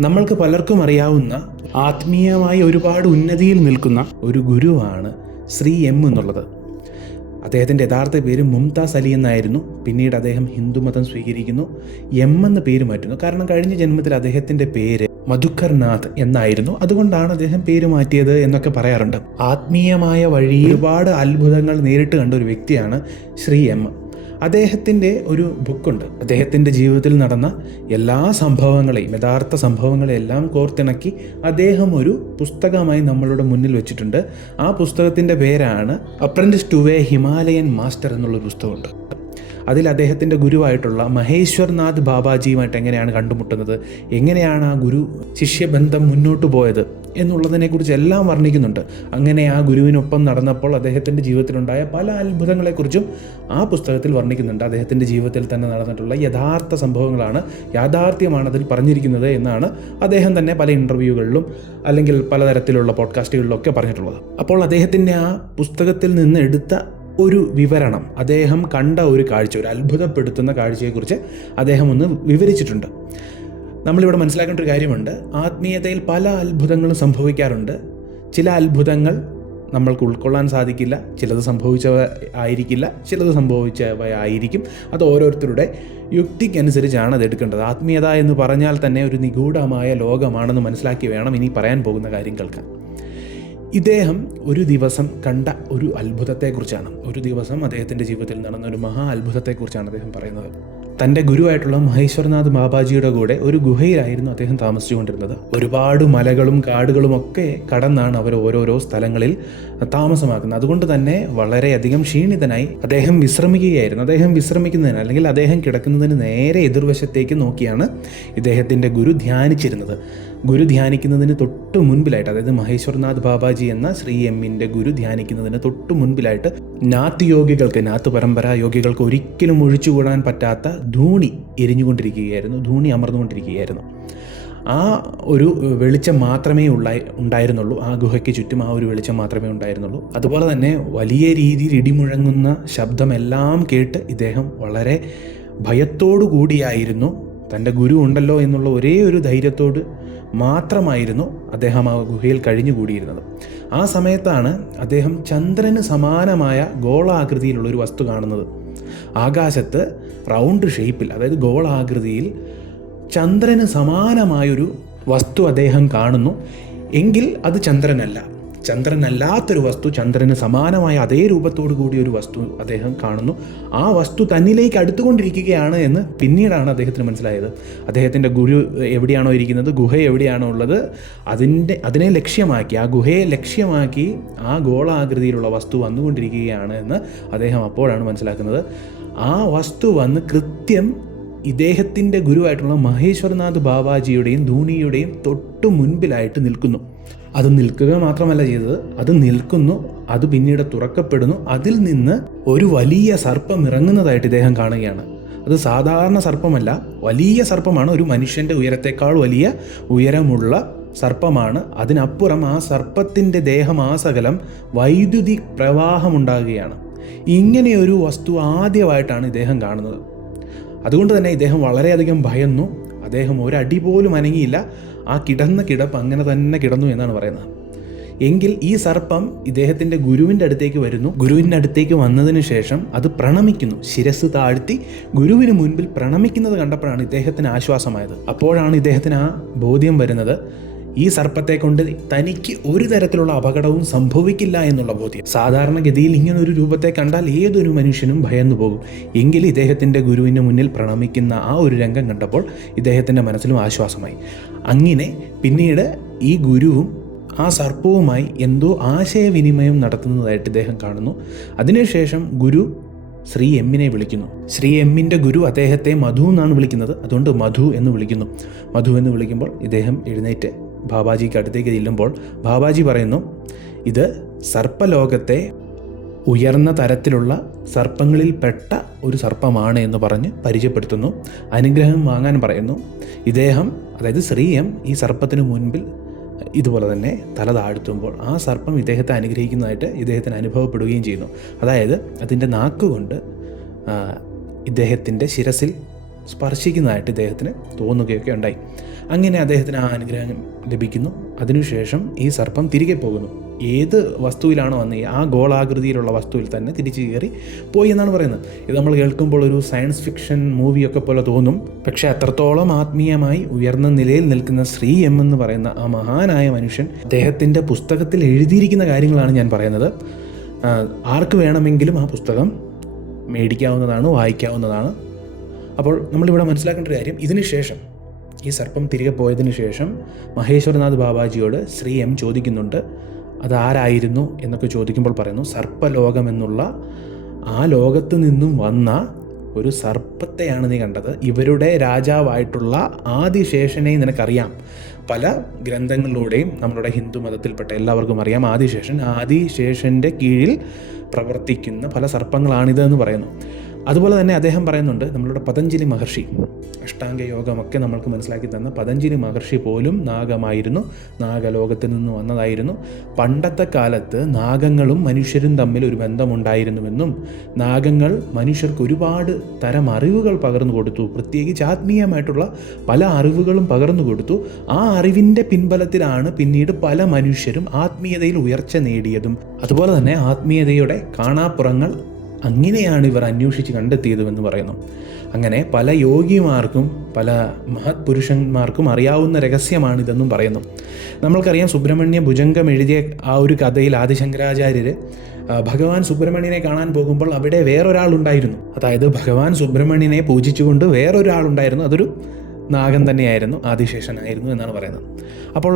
നമ്മൾക്ക് പലർക്കും അറിയാവുന്ന ആത്മീയമായി ഒരുപാട് ഉന്നതിയിൽ നിൽക്കുന്ന ഒരു ഗുരുവാണ് ശ്രീ എം എന്നുള്ളത്. അദ്ദേഹത്തിൻ്റെ യഥാർത്ഥ പേര് മുംതാസ് അലി എന്നായിരുന്നു. പിന്നീട് അദ്ദേഹം ഹിന്ദുമതം സ്വീകരിക്കുന്നു, എം എന്ന പേര് മാറ്റുന്നു. കാരണം കഴിഞ്ഞ ജന്മത്തിൽ അദ്ദേഹത്തിൻ്റെ പേര് മധുക്കർനാഥ് എന്നായിരുന്നു. അതുകൊണ്ടാണ് അദ്ദേഹം പേര് മാറ്റിയത് എന്നൊക്കെ പറയാറുണ്ട്. ആത്മീയമായ വഴിയിൽ ഒരുപാട് അത്ഭുതങ്ങൾ നേരിട്ട് കണ്ട ഒരു വ്യക്തിയാണ് ശ്രീ എം. അദ്ദേഹത്തിൻ്റെ ഒരു ബുക്കുണ്ട്. അദ്ദേഹത്തിൻ്റെ ജീവിതത്തിൽ നടന്ന എല്ലാ സംഭവങ്ങളെയും, യഥാർത്ഥ സംഭവങ്ങളെല്ലാം കോർത്തിണക്കി അദ്ദേഹം ഒരു പുസ്തകമായി നമ്മളുടെ മുന്നിൽ വെച്ചിട്ടുണ്ട്. ആ പുസ്തകത്തിൻ്റെ പേരാണ് apprentice to a Himalayan master എന്നുള്ളൊരു പുസ്തകമുണ്ട്. അതിൽ അദ്ദേഹത്തിൻ്റെ ഗുരുവായിട്ടുള്ള മഹേശ്വർനാഥ് ബാബാജിയുമായിട്ട് എങ്ങനെയാണ് കണ്ടുമുട്ടുന്നത്, എങ്ങനെയാണ് ആ ഗുരു ശിഷ്യബന്ധം മുന്നോട്ട് പോയത് എന്നുള്ളതിനെക്കുറിച്ച് എല്ലാം വർണ്ണിക്കുന്നുണ്ട്. അങ്ങനെ ആ ഗുരുവിനൊപ്പം നടന്നപ്പോൾ അദ്ദേഹത്തിൻ്റെ ജീവിതത്തിലുണ്ടായ പല അത്ഭുതങ്ങളെക്കുറിച്ചും ആ പുസ്തകത്തിൽ വർണ്ണിക്കുന്നുണ്ട്. അദ്ദേഹത്തിൻ്റെ ജീവിതത്തിൽ തന്നെ നടന്നിട്ടുള്ള യഥാർത്ഥ സംഭവങ്ങളാണ്, യാഥാർത്ഥ്യമാണ് അതിൽ പറഞ്ഞിരിക്കുന്നത് എന്നാണ് അദ്ദേഹം തന്നെ പല ഇൻ്റർവ്യൂകളിലും അല്ലെങ്കിൽ പലതരത്തിലുള്ള പോഡ്കാസ്റ്റുകളിലൊക്കെ പറഞ്ഞിട്ടുള്ളത്. അപ്പോൾ അദ്ദേഹത്തിൻ്റെ ആ പുസ്തകത്തിൽ നിന്ന് എടുത്ത ഒരു വിവരണം, അദ്ദേഹം കണ്ട ഒരു കാഴ്ച, ഒരു അത്ഭുതപ്പെടുത്തുന്ന കാഴ്ചയെക്കുറിച്ച് അദ്ദേഹം ഒന്ന് വിവരിച്ചിട്ടുണ്ട്. നമ്മളിവിടെ മനസ്സിലാക്കേണ്ട ഒരു കാര്യമുണ്ട്. ആത്മീയതയിൽ പല അത്ഭുതങ്ങളും സംഭവിക്കാറുണ്ട്. ചില അത്ഭുതങ്ങൾ നമ്മൾക്ക് ഉൾക്കൊള്ളാൻ സാധിക്കില്ല, ചിലത് സംഭവിച്ചവ ആയിരിക്കില്ല, ചിലത് സംഭവിച്ചവ ആയിരിക്കും. അത് ഓരോരുത്തരുടെ യുക്തിക്കനുസരിച്ചാണ് അത് എടുക്കേണ്ടത്. ആത്മീയത എന്ന് പറഞ്ഞാൽ തന്നെ ഒരു നിഗൂഢമായ ലോകമാണെന്ന് മനസ്സിലാക്കി വേണം ഇനി പറയാൻ പോകുന്ന കാര്യം കേൾക്കാൻ. ഇദ്ദേഹം ഒരു ദിവസം കണ്ട ഒരു അത്ഭുതത്തെക്കുറിച്ചാണ്, ഒരു ദിവസം അദ്ദേഹത്തിൻ്റെ ജീവിതത്തിൽ നടന്ന ഒരു മഹാ അത്ഭുതത്തെക്കുറിച്ചാണ് അദ്ദേഹം പറയുന്നത്. തൻ്റെ ഗുരുവായിട്ടുള്ള മഹേശ്വർനാഥ് ബാബാജിയുടെ കൂടെ ഒരു ഗുഹയിലായിരുന്നു അദ്ദേഹം താമസിച്ചുകൊണ്ടിരുന്നത്. ഒരുപാട് മലകളും കാടുകളും ഒക്കെ കടന്നാണ് അവർ ഓരോരോ സ്ഥലങ്ങളിൽ താമസമാക്കുന്നത്. അതുകൊണ്ട് തന്നെ വളരെയധികം ക്ഷീണിതനായി അദ്ദേഹം വിശ്രമിക്കുകയായിരുന്നു. അദ്ദേഹം വിശ്രമിക്കുന്നതിന് അല്ലെങ്കിൽ അദ്ദേഹം കിടക്കുന്നതിന് നേരെ എതിർവശത്തേക്ക് നോക്കിയാണ് ഇദ്ദേഹത്തിൻ്റെ ഗുരു ധ്യാനിച്ചിരുന്നത്. ഗുരു ധ്യാനിക്കുന്നതിന് തൊട്ട് മുൻപിലായിട്ട്, അതായത് മഹേശ്വർനാഥ് ബാബാജി എന്ന ശ്രീ എമ്മിൻ്റെ ഗുരു ധ്യാനിക്കുന്നതിന് തൊട്ട് മുൻപിലായിട്ട് നാത്ത് യോഗികൾക്ക്, നാത്ത് പരമ്പര യോഗികൾക്ക് ഒരിക്കലും ഒഴിച്ചുകൂടാൻ പറ്റാത്ത ധൂണി എരിഞ്ഞുകൊണ്ടിരിക്കുകയായിരുന്നു, ധൂണി അമർന്നുകൊണ്ടിരിക്കുകയായിരുന്നു. ആ ഒരു വെളിച്ചം മാത്രമേ ഉണ്ടായിരുന്നുള്ളൂ. ആ ഗുഹയ്ക്ക് ചുറ്റും ആ ഒരു വെളിച്ചം മാത്രമേ ഉണ്ടായിരുന്നുള്ളൂ. അതുപോലെ തന്നെ വലിയ രീതിയിൽ ഇടിമുഴങ്ങുന്ന ശബ്ദമെല്ലാം കേട്ട് ഇദ്ദേഹം വളരെ ഭയത്തോടു കൂടിയായിരുന്നു, തൻ്റെ ഗുരു ഉണ്ടല്ലോ എന്നുള്ള ഒരേ ഒരു ധൈര്യത്തോട് മാത്രമായിരുന്നു അദ്ദേഹം ആ ഗുഹയിൽ കഴിഞ്ഞുകൂടിയിരുന്നത്. ആ സമയത്താണ് അദ്ദേഹം ചന്ദ്രന് സമാനമായ ഗോളാകൃതിയിലുള്ളൊരു വസ്തു കാണുന്നത്. ആകാശത്ത് റൗണ്ട് ഷേപ്പിൽ, അതായത് ഗോളാകൃതിയിൽ ചന്ദ്രന് സമാനമായൊരു വസ്തു അദ്ദേഹം കാണുന്നു. എങ്കിൽ അത് ചന്ദ്രനല്ല, ചന്ദ്രനല്ലാത്തൊരു വസ്തു, ചന്ദ്രന് സമാനമായ അതേ രൂപത്തോടു കൂടിയ ഒരു വസ്തു അദ്ദേഹം കാണുന്നു. ആ വസ്തു തന്നിലേക്ക് അടുത്തുകൊണ്ടിരിക്കുകയാണ് എന്ന് പിന്നീടാണ് അദ്ദേഹത്തിന് മനസ്സിലായത്. അദ്ദേഹത്തിൻ്റെ ഗുരു എവിടെയാണോ ഇരിക്കുന്നത്, ഗുഹ എവിടെയാണോ ഉള്ളത്, അതിനെ ലക്ഷ്യമാക്കി, ആ ഗുഹയെ ലക്ഷ്യമാക്കി ആ ഗോളാകൃതിയിലുള്ള വസ്തു വന്നുകൊണ്ടിരിക്കുകയാണ് എന്ന് അദ്ദേഹം അപ്പോഴാണ് മനസ്സിലാക്കുന്നത്. ആ വസ്തു വന്ന് കൃത്യം ഇദ്ദേഹത്തിൻ്റെ ഗുരുവായിട്ടുള്ള മഹേശ്വർനാഥ് ബാബാജിയുടെയും ധൂണിയുടെയും തൊട്ടു മുൻപിലായിട്ട് നിൽക്കുന്നു. അത് നിൽക്കുക മാത്രമല്ല ചെയ്തത്, അത് നിൽക്കുന്നു, അത് പിന്നീട് തുറക്കപ്പെടുന്നു. അതിൽ നിന്ന് ഒരു വലിയ സർപ്പം ഇറങ്ങുന്നതായിട്ട് ഇദ്ദേഹം കാണുകയാണ്. അത് സാധാരണ സർപ്പമല്ല, വലിയ സർപ്പമാണ്. ഒരു മനുഷ്യൻ്റെ ഉയരത്തേക്കാൾ വലിയ ഉയരമുള്ള സർപ്പമാണ്. അതിനപ്പുറം ആ സർപ്പത്തിൻ്റെ ദേഹമാസകലം വൈദ്യുതി പ്രവാഹമുണ്ടാകുകയാണ്. ഇങ്ങനെയൊരു വസ്തു ആദ്യമായിട്ടാണ് ഇദ്ദേഹം കാണുന്നത്. അതുകൊണ്ട് തന്നെ ഇദ്ദേഹം വളരെയധികം ഭയന്നു. അദ്ദേഹം ഒരടി പോലും അനങ്ങിയില്ല. ആ കിടന്ന കിടപ്പ് അങ്ങനെ തന്നെ കിടന്നു എന്നാണ് പറയുന്നത്. എങ്കിൽ ഈ സർപ്പം ഇദ്ദേഹത്തിൻ്റെ ഗുരുവിൻ്റെ അടുത്തേക്ക് വരുന്നു. ഗുരുവിൻ്റെ അടുത്തേക്ക് വന്നതിന് ശേഷം അത് പ്രണമിക്കുന്നു, ശിരസ് താഴ്ത്തി ഗുരുവിന് മുൻപിൽ പ്രണമിക്കുന്നത് കണ്ടപ്പോഴാണ് ഇദ്ദേഹത്തിന് ആശ്വാസമായത്. അപ്പോഴാണ് ഇദ്ദേഹത്തിന് ആ ബോധ്യം വരുന്നത്, ഈ സർപ്പത്തെ കൊണ്ട് തനിക്ക് ഒരു തരത്തിലുള്ള അപകടവും സംഭവിക്കില്ല എന്നുള്ള ബോധ്യം. സാധാരണഗതിയിൽ ഇങ്ങനൊരു രൂപത്തെ കണ്ടാൽ ഏതൊരു മനുഷ്യനും ഭയന്നു പോകും. എങ്കിൽ ഇദ്ദേഹത്തിൻ്റെ ഗുരുവിന് മുന്നിൽ പ്രണമിക്കുന്ന ആ ഒരു രംഗം കണ്ടപ്പോൾ ഇദ്ദേഹത്തിൻ്റെ മനസ്സിലും ആശ്വാസമായി. അങ്ങനെ പിന്നീട് ഈ ഗുരുവും ആ സർപ്പവുമായി എന്തോ ആശയവിനിമയം നടത്തുന്നതായിട്ട് ഇദ്ദേഹം കാണുന്നു. അതിനുശേഷം ഗുരു ശ്രീ എമ്മിനെ വിളിക്കുന്നു. ശ്രീ എമ്മിൻ്റെ ഗുരു അദ്ദേഹത്തെ മധു എന്നാണ് വിളിക്കുന്നത്. അതുകൊണ്ട് മധു എന്ന് വിളിക്കുന്നു. മധു എന്ന് വിളിക്കുമ്പോൾ ഇദ്ദേഹം എഴുന്നേറ്റ് ബാബാജിക്ക് അടുത്തേക്ക് ചെല്ലുമ്പോൾ ബാബാജി പറയുന്നു, ഇത് സർപ്പലോകത്തെ ഉയർന്ന തരത്തിലുള്ള സർപ്പങ്ങളിൽപ്പെട്ട ഒരു സർപ്പമാണ് എന്ന് പറഞ്ഞ് പരിചയപ്പെടുത്തുന്നു. അനുഗ്രഹം വാങ്ങാൻ പറയുന്നു. ഇദ്ദേഹം, അതായത് ശ്രീ എം, ഈ സർപ്പത്തിന് മുൻപിൽ ഇതുപോലെ തന്നെ തല താഴ്ത്തുമ്പോൾ ആ സർപ്പം ഇദ്ദേഹത്തെ അനുഗ്രഹിക്കുന്നതായിട്ട് ഇദ്ദേഹത്തിന് അനുഭവപ്പെടുകയും ചെയ്യുന്നു. അതായത് അതിൻ്റെ നാക്കുകൊണ്ട് ഇദ്ദേഹത്തിൻ്റെ ശിരസിൽ സ്പർശിക്കുന്നതായിട്ട് ഇദ്ദേഹത്തിന് തോന്നുകയൊക്കെ ഉണ്ടായി. അങ്ങനെ അദ്ദേഹത്തിന് ആ അനുഗ്രഹം ലഭിക്കുന്നു. അതിനുശേഷം ഈ സർപ്പം തിരികെ പോകുന്നു. ഏത് വസ്തുവിലാണോ വന്ന് ആ ഗോളാകൃതിയിലുള്ള വസ്തുവിൽ തന്നെ തിരിച്ചു കയറി പോയി എന്നാണ് പറയുന്നത്. ഇത് നമ്മൾ കേൾക്കുമ്പോൾ ഒരു സയൻസ് ഫിക്ഷൻ മൂവിയൊക്കെ പോലെ തോന്നും. പക്ഷേ അത്രത്തോളം ആത്മീയമായി ഉയർന്ന നിലയിൽ നിൽക്കുന്ന ശ്രീ എം എന്ന് പറയുന്ന ആ മഹാനായ മനുഷ്യൻ അദ്ദേഹത്തിൻ്റെ പുസ്തകത്തിൽ എഴുതിയിരിക്കുന്ന കാര്യങ്ങളാണ് ഞാൻ പറയുന്നത്. ആർക്ക് വേണമെങ്കിലും ആ പുസ്തകം മേടിക്കാവുന്നതാണ്, വായിക്കാവുന്നതാണ്. അപ്പോൾ നമ്മളിവിടെ മനസ്സിലാക്കേണ്ട ഒരു കാര്യം, ഇതിന് ശേഷം ഈ സർപ്പം തിരികെ പോയതിന് ശേഷം മഹേശ്വരനാഥ് ബാബാജിയോട് ശ്രീ എം ചോദിക്കുന്നുണ്ട് അതാരായിരുന്നു എന്നൊക്കെ ചോദിക്കുമ്പോൾ പറയുന്നു, സർപ്പലോകം എന്നുള്ള ആ ലോകത്ത് നിന്നും വന്ന ഒരു സർപ്പത്തെയാണ് നീ കണ്ടത്. ഇവരുടെ രാജാവായിട്ടുള്ള ആദിശേഷനെ നിനക്കറിയാം. പല ഗ്രന്ഥങ്ങളിലൂടെയും നമ്മളുടെ ഹിന്ദു മതത്തിൽപ്പെട്ട എല്ലാവർക്കും അറിയാം ആദിശേഷൻ്റെ കീഴിൽ പ്രവർത്തിക്കുന്ന പല സർപ്പങ്ങളാണിതെന്ന് പറയുന്നു. അതുപോലെ തന്നെ അദ്ദേഹം പറയുന്നുണ്ട്, നമ്മളുടെ പതഞ്ജലി മഹർഷി അഷ്ടാംഗ യോഗമൊക്കെ നമ്മൾക്ക് മനസ്സിലാക്കി തന്ന പതഞ്ജലി മഹർഷി പോലും നാഗമായിരുന്നു, നാഗലോകത്തിൽ നിന്ന് വന്നതായിരുന്നു. പണ്ടത്തെ കാലത്ത് നാഗങ്ങളും മനുഷ്യരും തമ്മിൽ ഒരു ബന്ധമുണ്ടായിരുന്നുവെന്നും നാഗങ്ങൾ മനുഷ്യർക്ക് ഒരുപാട് തരം അറിവുകൾ പകർന്നു കൊടുത്തു, പ്രത്യേകിച്ച് ആത്മീയമായിട്ടുള്ള പല അറിവുകളും പകർന്നു കൊടുത്തു. ആ അറിവിൻ്റെ പിൻബലത്തിലാണ് പിന്നീട് പല മനുഷ്യരും ആത്മീയതയിൽ ഉയർച്ച നേടിയതും. അതുപോലെ തന്നെ ആത്മീയതയുടെ കാണാപ്പുറങ്ങൾ അങ്ങനെയാണ് ഇവർ അന്വേഷിച്ച് കണ്ടെത്തിയതുമെന്ന് പറയുന്നു. അങ്ങനെ പല യോഗിമാർക്കും പല മഹത് പുരുഷന്മാർക്കും അറിയാവുന്ന രഹസ്യമാണിതെന്നും പറയുന്നു. നമ്മൾക്കറിയാം, സുബ്രഹ്മണ്യ ഭുജംഗം എഴുതിയ ആ ഒരു കഥയിൽ ആദിശങ്കരാചാര്യർ ഭഗവാൻ സുബ്രഹ്മണ്യനെ കാണാൻ പോകുമ്പോൾ അവിടെ വേറൊരാളുണ്ടായിരുന്നു. അതായത് ഭഗവാൻ സുബ്രഹ്മണ്യനെ പൂജിച്ചുകൊണ്ട് വേറൊരാളുണ്ടായിരുന്നു. അതൊരു നാഗൻ തന്നെയായിരുന്നു, ആദിശേഷനായിരുന്നു എന്നാണ് പറയുന്നത്. അപ്പോൾ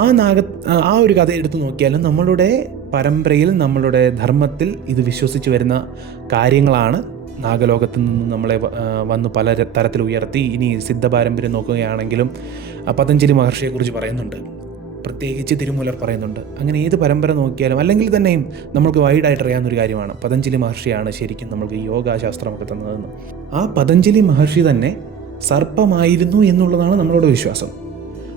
ആ ഒരു കഥ എടുത്തു നോക്കിയാലും നമ്മളുടെ പരമ്പരയിൽ നമ്മളുടെ ധർമ്മത്തിൽ ഇത് വിശ്വസിച്ച് വരുന്ന കാര്യങ്ങളാണ്. നാഗലോകത്ത് നിന്ന് നമ്മളെ വന്ന് പല തരത്തിൽ ഉയർത്തി. ഇനി സിദ്ധ പാരമ്പര്യം നോക്കുകയാണെങ്കിലും പതഞ്ജലി മഹർഷിയെക്കുറിച്ച് പറയുന്നുണ്ട്, പ്രത്യേകിച്ച് തിരുമൂലർ പറയുന്നുണ്ട്. അങ്ങനെ ഏത് പരമ്പര നോക്കിയാലും അല്ലെങ്കിൽ തന്നെയും നമ്മൾക്ക് വൈഡായിട്ട് അറിയാവുന്നൊരു കാര്യമാണ് പതഞ്ജലി മഹർഷിയാണ് ശരിക്കും നമ്മൾക്ക് യോഗാശാസ്ത്രമൊക്കെ തന്നതെന്ന്. ആ പതഞ്ജലി മഹർഷി തന്നെ സർപ്പമായിരുന്നു എന്നുള്ളതാണ് നമ്മളുടെ വിശ്വാസം.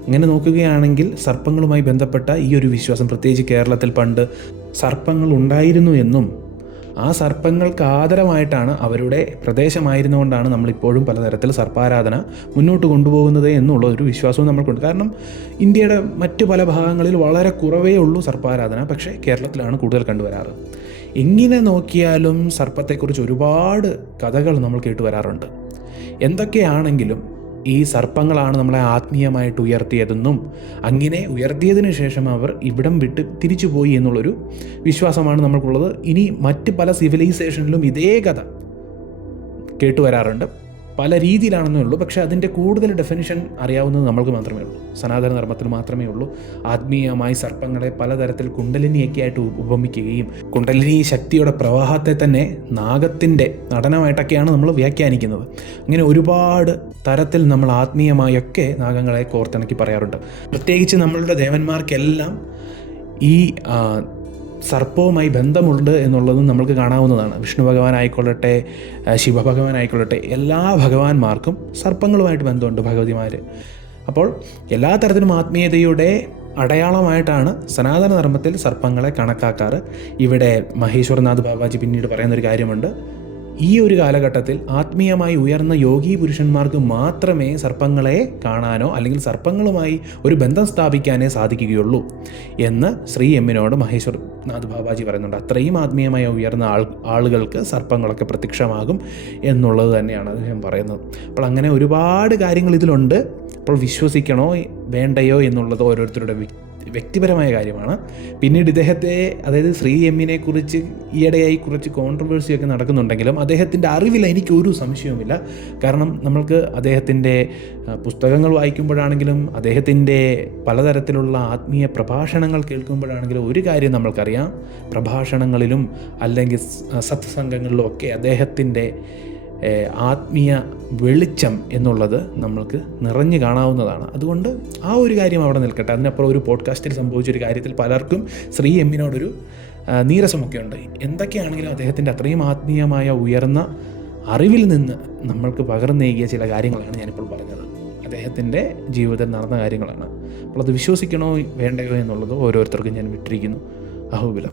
അങ്ങനെ നോക്കുകയാണെങ്കിൽ സർപ്പങ്ങളുമായി ബന്ധപ്പെട്ട ഈ ഒരു വിശ്വാസം, പ്രത്യേകിച്ച് കേരളത്തിൽ പണ്ട് സർപ്പങ്ങൾ ഉണ്ടായിരുന്നു എന്നും ആ സർപ്പങ്ങൾക്ക് ആദരമായിട്ടാണ് അവരുടെ പ്രദേശമായിരുന്നുകൊണ്ടാണ് നമ്മളിപ്പോഴും പലതരത്തിൽ സർപ്പാരാധന മുന്നോട്ട് കൊണ്ടുപോകുന്നത് എന്നുള്ള ഒരു വിശ്വാസവും നമ്മൾക്കുണ്ട്. കാരണം ഇന്ത്യയുടെ മറ്റു പല ഭാഗങ്ങളിൽ വളരെ കുറവേ ഉള്ളൂ സർപ്പാരാധന, പക്ഷേ കേരളത്തിലാണ് കൂടുതൽ കണ്ടുവരാറ്. എങ്ങനെ നോക്കിയാലും സർപ്പത്തെക്കുറിച്ച് ഒരുപാട് കഥകൾ നമ്മൾ കേട്ടുവരാറുണ്ട്. എന്തൊക്കെയാണെങ്കിലും ഈ സർപ്പങ്ങളാണ് നമ്മളെ ആത്മീയമായിട്ട് ഉയർത്തിയതെന്നും അങ്ങനെ ഉയർത്തിയതിനു ശേഷം അവർ ഇവിടം വിട്ട് തിരിച്ചു പോയി എന്നുള്ളൊരു വിശ്വാസമാണ് നമ്മൾക്കുള്ളത്. ഇനി മറ്റ് പല സിവിലൈസേഷനിലും ഇതേ കഥ കേട്ടുവരാറുണ്ട്. പല രീതിയിലാണെന്നേ ഉള്ളൂ, പക്ഷേ അതിൻ്റെ കൂടുതൽ ഡെഫിനിഷൻ അറിയാവുന്നത് നമ്മൾക്ക് മാത്രമേ ഉള്ളൂ. സനാതന ധർമ്മത്തിൽ മാത്രമേ ഉള്ളൂ. ആത്മീയമായി സർപ്പങ്ങളെ പലതരത്തിൽ കുണ്ടലിനിയൊക്കെ ആയിട്ട് ഉപമിക്കുകയും കുണ്ടലിനി ശക്തിയുടെ പ്രവാഹത്തെ തന്നെ നാഗത്തിൻ്റെ നടനമായിട്ടൊക്കെയാണ് നമ്മൾ വ്യാഖ്യാനിക്കുന്നത്. അങ്ങനെ ഒരുപാട് തരത്തിൽ നമ്മൾ ആത്മീയമായൊക്കെ നാഗങ്ങളെ കോർത്തിണക്കി പറയാറുണ്ട്. പ്രത്യേകിച്ച് നമ്മളുടെ ദേവന്മാർക്കെല്ലാം ഈ സർപ്പവുമായി ബന്ധമുണ്ട് എന്നുള്ളതും നമ്മൾക്ക് കാണാവുന്നതാണ്. വിഷ്ണു ഭഗവാൻ ആയിക്കൊള്ളട്ടെ, ശിവഭഗവാൻ ആയിക്കൊള്ളട്ടെ, എല്ലാ ഭഗവാന്മാർക്കും സർപ്പങ്ങളുമായിട്ട് ബന്ധമുണ്ട് ഭഗവതിമാർ. അപ്പോൾ എല്ലാ തരത്തിലും ആത്മീയതയുടെ അടയാളമായിട്ടാണ് സനാതന ധർമ്മത്തിൽ സർപ്പങ്ങളെ കണക്കാക്കാറ്. ഇവിടെ മഹേശ്വരനാഥ് ബാബാജി പിന്നീട് പറയുന്നൊരു കാര്യമുണ്ട്, ഈ ഒരു കാലഘട്ടത്തിൽ ആത്മീയമായി ഉയർന്ന യോഗി പുരുഷന്മാർക്ക് മാത്രമേ സർപ്പങ്ങളെ കാണാനോ അല്ലെങ്കിൽ സർപ്പങ്ങളുമായി ഒരു ബന്ധം സ്ഥാപിക്കാനേ സാധിക്കുകയുള്ളൂ എന്ന് ശ്രീ എമ്മിനോട് മഹേശ്വരനാഥ് ബാബാജി പറയുന്നുണ്ട്. അത്രയും ആത്മീയമായി ഉയർന്ന ആളുകൾക്ക് സർപ്പങ്ങളൊക്കെ പ്രത്യക്ഷമാകും എന്നുള്ളത് തന്നെയാണ് അദ്ദേഹം പറയുന്നത്. അപ്പോൾ അങ്ങനെ ഒരുപാട് കാര്യങ്ങൾ ഇതിലുണ്ട്. അപ്പോൾ വിശ്വസിക്കണോ വേണ്ടയോ എന്നുള്ളത് ഓരോരുത്തരുടെ വ്യക്തിപരമായ കാര്യമാണ്. പിന്നീട് ഇദ്ദേഹത്തെ, അതായത് ശ്രീ എമ്മിനെ കുറിച്ച് ഈയിടെയായി കുറച്ച് കോൺട്രവേഴ്സിയൊക്കെ നടക്കുന്നുണ്ടെങ്കിലും അദ്ദേഹത്തിൻ്റെ അറിവിൽ എനിക്കൊരു സംശയവുമില്ല. കാരണം നമ്മൾക്ക് അദ്ദേഹത്തിൻ്റെ പുസ്തകങ്ങൾ വായിക്കുമ്പോഴാണെങ്കിലും അദ്ദേഹത്തിൻ്റെ പലതരത്തിലുള്ള ആത്മീയ പ്രഭാഷണങ്ങൾ കേൾക്കുമ്പോഴാണെങ്കിലും ഒരു കാര്യം നമ്മൾക്കറിയാം, പ്രഭാഷണങ്ങളിലും അല്ലെങ്കിൽ സത്സംഗങ്ങളിലും ഒക്കെ അദ്ദേഹത്തിൻ്റെ ആത്മീയ വെളിച്ചം എന്നുള്ളത് നമ്മൾക്ക് നിറഞ്ഞു കാണാവുന്നതാണ്. അതുകൊണ്ട് ആ ഒരു കാര്യം അവിടെ നിൽക്കട്ടെ. അതിനപ്പുറം ഒരു പോഡ്കാസ്റ്റിൽ സംഭവിച്ചൊരു കാര്യത്തിൽ പലർക്കും ശ്രീ എമ്മിനോടൊരു നീരസമൊക്കെ ഉണ്ട്. എന്തൊക്കെയാണെങ്കിലും അദ്ദേഹത്തിൻ്റെ അത്രയും ആത്മീയമായ ഉയർന്ന അറിവിൽ നിന്ന് നമ്മൾക്ക് പകർന്നേകിയ ചില കാര്യങ്ങളാണ് ഞാനിപ്പോൾ പറഞ്ഞത്. അദ്ദേഹത്തിൻ്റെ ജീവിതത്തിൽ നടന്ന കാര്യങ്ങളാണ്. അപ്പോൾ അത് വിശ്വസിക്കണോ വേണ്ടയോ എന്നുള്ളത് ഓരോരുത്തർക്കും ഞാൻ വിട്ടിരിക്കുന്നു. അഹൂബില.